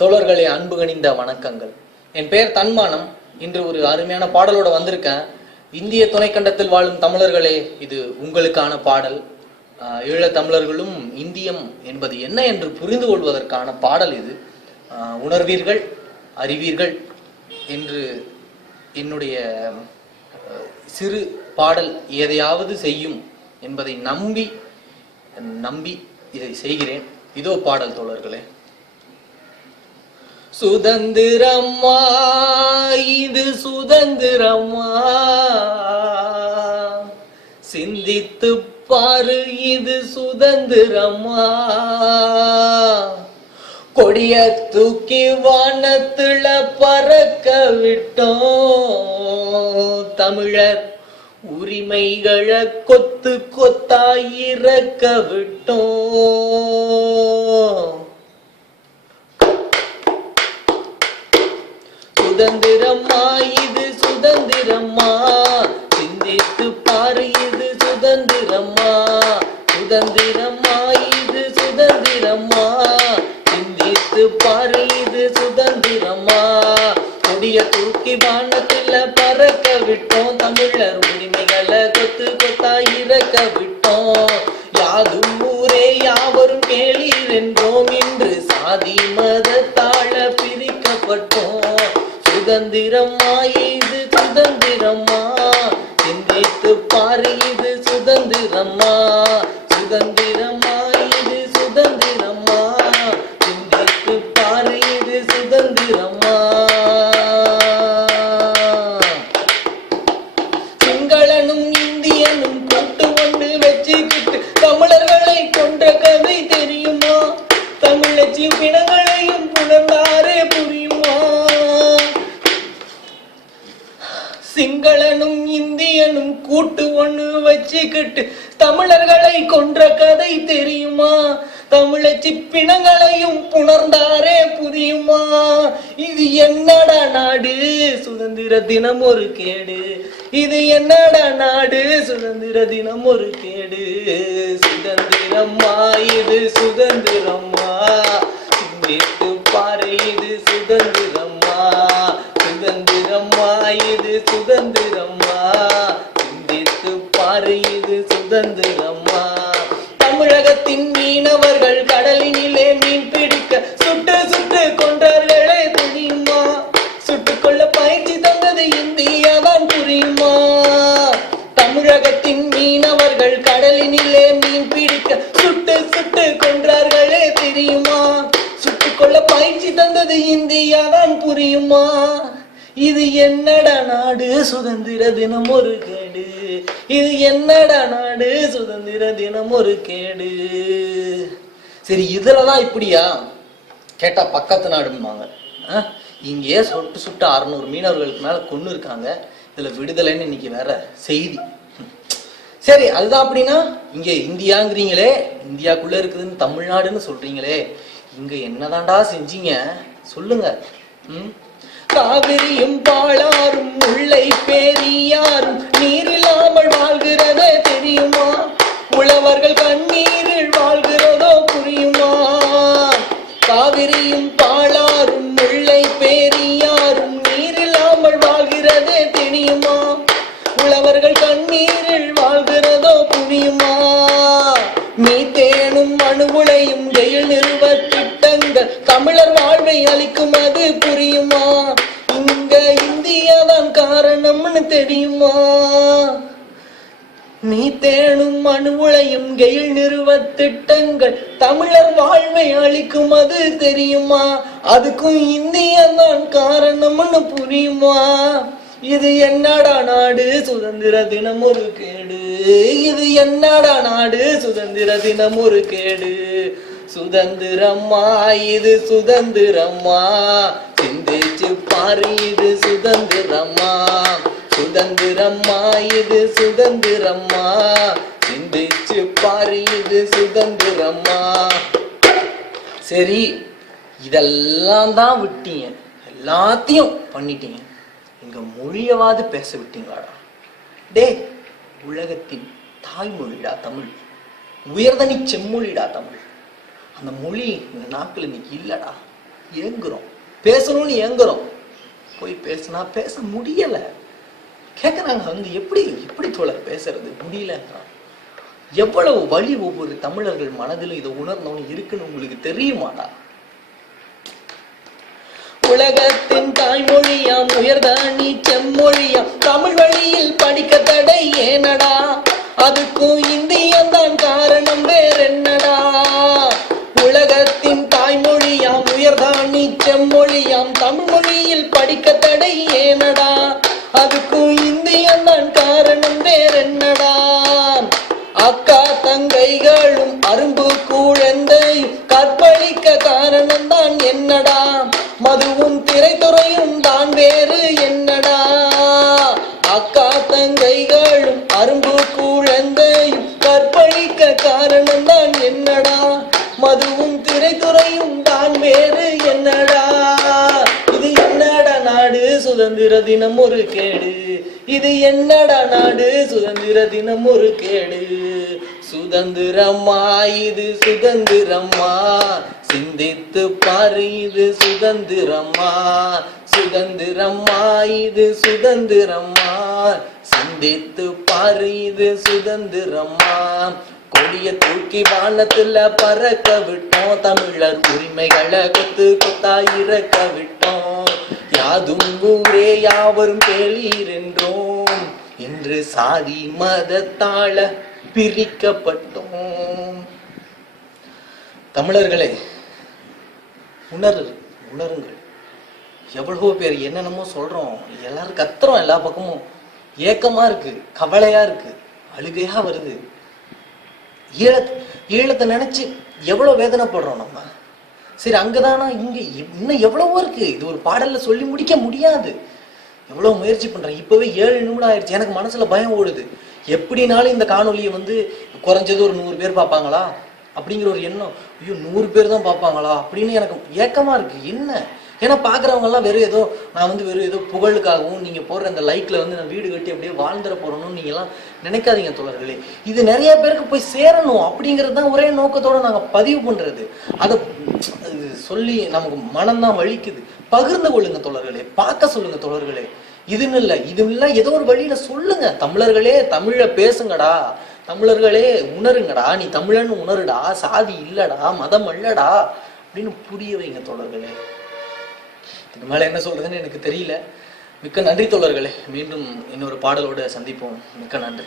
தோழர்களே அன்பு கணிந்த வணக்கங்கள். என் பெயர் தன்மானம். இன்று ஒரு அருமையான பாடலோட வந்திருக்கேன். இந்திய துணைக்கண்டத்தில் வாழும் தமிழர்களே இது உங்களுக்கான பாடல். ஈழ தமிழர்களும் இந்தியம் என்பது என்ன என்று புரிந்து கொள்வதற்கான பாடல் இது. உணர்வீர்கள் அறிவீர்கள் என்று என்னுடைய சிறு பாடல் எதையாவது செய்யும் என்பதை நம்பி நம்பி இதை செய்கிறேன். இதோ பாடல் தோழர்களே. சுதந்திரம்மா இது சுதந்திரம்மா. சிந்தித்து பாரு இது சுதந்திரம்மா. கொடிய தூக்கி வானத்துல பறக்க விட்டோம். தமிழர் உரிமைகளை கொத்து கொத்தாய் இறக்க விட்டோம். சுதந்திரம்மா இது சுதந்திரம்மா சிந்தித்து பாரு இது சுதந்திரம்மா சுதந்திரம்மா இது சுதந்திரம்மா சிந்தித்து பாரு இது சுதந்திரம்மா கொடிய தூக்கி வானத்துல பறக்க விட்டோம். தமிழர் உரிமைகளை கொத்து கொத்தா இறக்க விட்டோம். யாதும் ஊரே யாவரும் கேளீர் என்றோம். இன்று சாதிமா சுதந்திரம்மா இது சுதந்திரம்மா சிந்தித்து பாரு இது சுதந்திரம்மா சுதந்திரம்மா இது சுதந்திரம்மா சிந்தித்து பாரு இது சுதந்திரம்மா சிங்களனும் இந்தியனும் கூட்டு ஒன்று வச்சுக்கிட்டு தமிழர்களை கொண்ட கதை தெரியுமா? தமிழச்சி பிணங்களையும் புணர்ந்தாரே தமிழனும் இந்தியனும் கூட்டு ஒண்ணு வச்சுக்கிட்டு தமிழர்களை கொன்ற கதை தெரியுமா? தமிழச்சி பிணங்களையும் புணர்ந்தாரே புரியுமா இது என்னடா நாடு? சுதந்திர தினம் ஒரு கேடு. இது என்னடா நாடு? சுதந்திர தினம் ஒரு கேடு. சுதந்திரம்மா இது சுதந்திரம்மா. தெரியுமா? சுட்டுக்கொள்ள பயிற்சி தந்தது இந்தியா தான் புரியுமா? இது என்னடா நாடு? சுதந்திர தினம் ஒரு கேடு. இது என்னடா நாடு? சுதந்திர தினம் ஒரு கேடு. சரி இதுலதான் இப்படியா? கேட்டா பக்கத்து நாடும்பாங்க. ஆ? இங்கேயே சுட்டு சுட்டு அறுநூறு மீனவர்களுக்கு மேல கொண்டு இருக்காங்க. இதுல விடுதலைன்னு இன்னைக்கு வேற செய்தி. சரி அதுதான் அப்படின்னா இங்க இந்தியாங்கிறீங்களே இந்தியாக்குள்ள இருக்குதுன்னு தமிழ்நாடுன்னு சொல்றீங்களே இங்க என்னதான்டா செஞ்சீங்க? சொல்லுங்க. ம்? காவிரியும் பாலாரும் முல்லை பேரியாரும் நீரில்லாமல் வாழ்கிறதே தெரியுமா? உழவர்கள் கண்ணீரில் வாழ்கிறதோ புரியுமா காவிரியும் பாலாரும் முல்லை பேரியாரும் நீரில்லாமல் வாழ்கிறதே தெரியுமா உழவர்கள் கண்ணீரில் வாழ்கிறதோ புரியுமா மீத்தேனும் அணுகுலையும் ஜெயில் நிறுவ திட்டங்கள் தமிழர் வாழ்வை அளிக்கும் அது புரியுமா? இங்க இந்தியாதான் காரணம்னு தெரியுமா? நீ தேனும் அணுவுளையும் கெயில் நிறுவ திட்டங்கள். தமிழர் வாழ்வை அளிக்கும் அது தெரியுமா? அதுக்கும் இந்தியா தான் காரணம்னு புரியுமா? இது என்னடா நாடு? சுதந்திர தினம் ஒரு கேடு. இது என்னடா நாடு? சுதந்திர தினம் ஒரு கேடு. சுதந்திரம்மா இது சுதந்திரம்மா. சிந்திச்சு பாரு இது சுதந்திரம்மா. சுதந்திரம்மா இது சுதந்திரம்மா. சிந்திச்சு பாரு இது சுதந்திரம்மா. சரி இதெல்லாம் தான் விட்டீங்க. எல்லாத்தையும் பண்ணிட்டீங்க. எங்க மொழியவாது பேச விட்டீங்களாடா? டே உலகத்தின் தாய்மொழிடா தமிழ். உயர்தனி செம்மொழிடா தமிழ். அந்த மொழி இந்த நாக்கில் இன்னைக்கு இல்லடா. ஏங்குறோம் பேசணும்னு ஏங்குறோம் போய் பேசினா பேச முடியல. கேட்குறாங்க வந்து எப்படி எப்படி தோழர் பேசுறது? முடியலங்கிறான் எவ்வளவு வழி ஒவ்வொரு தமிழர்கள் மனதிலும் இதை உணர்ந்தவனு இருக்குன்னு உங்களுக்கு தெரியுமாடா? உலகத்தின் தாய்மொழியாம் உயர்தானி செம்மொழியாம் தமிழ் வழியில் படிக்க தடை ஏனடா? அதுக்கும் இந்தியம் தான் காரணம் வேறென்னடா? உலகத்தின் தாய்மொழியாம் உயர்தானி செம்மொழியாம் தமிழ் மொழியில் படிக்க தடை ஏனடா? அதுக்கும் இந்தியம் தான் காரணம் வேறென்னடா? அக்கா தங்கைகளும் அரும்பு காரணம் தான் என்னடா? மதுவும் திரைத்துறையும் தான் வேறு என்னடா? இது என்னடா நாடு? சுதந்திர தினம் ஒரு கேடு. இது என்னடா நாடு? சுதந்திர தினம் ஒரு கேடு. சுதந்திரமா இது சுதந்திரமா சிந்தித்து பாரு இது சுதந்திரமா சுதந்திரமா இது சுதந்திரமா சிந்தித்து பாரு இது சுதந்திரமா கொடிய தூக்கி வானத்துல பறக்க விட்டோம். தமிழர் உரிமைகளை கொத்து கொத்தா இறக்க விட்டோம். யாதும் ஊரே யாவரும் கேளீர் என்றோம் இன்று சாதி மதத்தால பிரிக்கப்பட்டோம். தமிழர்களே உணரு உணருங்கள். எவ்வளவோ பேர் என்னென்னமோ சொல்றோம். எல்லாரும் கத்துறோம் எல்லா பக்கமும். ஏக்கமா இருக்கு கவலையா இருக்கு அழுகையா வருது. ஈழ ஈழத்தை நினச்சி எவ்வளோ வேதனைப்படுறோம் நம்ம? சரி அங்கதானா? இங்கே இன்னும் எவ்வளவோ இருக்கு. இது ஒரு பாடலில் சொல்லி முடிக்க முடியாது. எவ்வளோ முயற்சி பண்ணுறேன் இப்போவே ஏழு நிமிடம் ஆயிடுச்சு. எனக்கு மனசில் பயம் ஓடுது. எப்படினாலும் இந்த காணொலியை வந்து குறைஞ்சது ஒரு நூறு பேர் பார்ப்பாங்களா? அப்படிங்கிற ஒரு எண்ணம். ஐயோ நூறு பேர் தான் பார்ப்பாங்களா? அப்படின்னு எனக்கு ஏக்கமாக இருக்குது என்ன? ஏன்னா பாக்குறவங்க வெறும் ஏதோ நான் வந்து வெறும் ஏதோ புகழுக்காகவும் நீங்கள் போடுற அந்த லைக்கில் வந்து நான் வீடு கட்டி அப்படியே வாழ்ந்துட போறோம்னு நீங்கள்லாம் நினைக்காதீங்க தோழர்களே. இது நிறைய பேருக்கு போய் சேரணும் அப்படிங்கிறது தான் ஒரே நோக்கத்தோடு நாங்கள் பதிவு பண்ணுறது அதை அது சொல்லி நமக்கு மனம்தான் வலிக்குது. பகிர்ந்து கொள்ளுங்க தோழர்களே பார்க்க சொல்லுங்க தோழர்களே. இதுன்னு இல்லை இது இல்லை ஏதோ ஒரு வழியில சொல்லுங்க. தமிழர்களே தமிழை பேசுங்கடா. தமிழர்களே உணருங்கடா. நீ தமிழன்னு உணருடா. சாதி இல்லடா மதம் அல்லடா அப்படின்னு புரிய வைங்க தோழர்களே. இதுக்கு மேலே என்ன சொல்றதுன்னு எனக்கு தெரியல. மிக்க நன்றி தோழர்களே. மீண்டும் இன்னொரு பாடலோட சந்திப்போம். மிக்க நன்றி.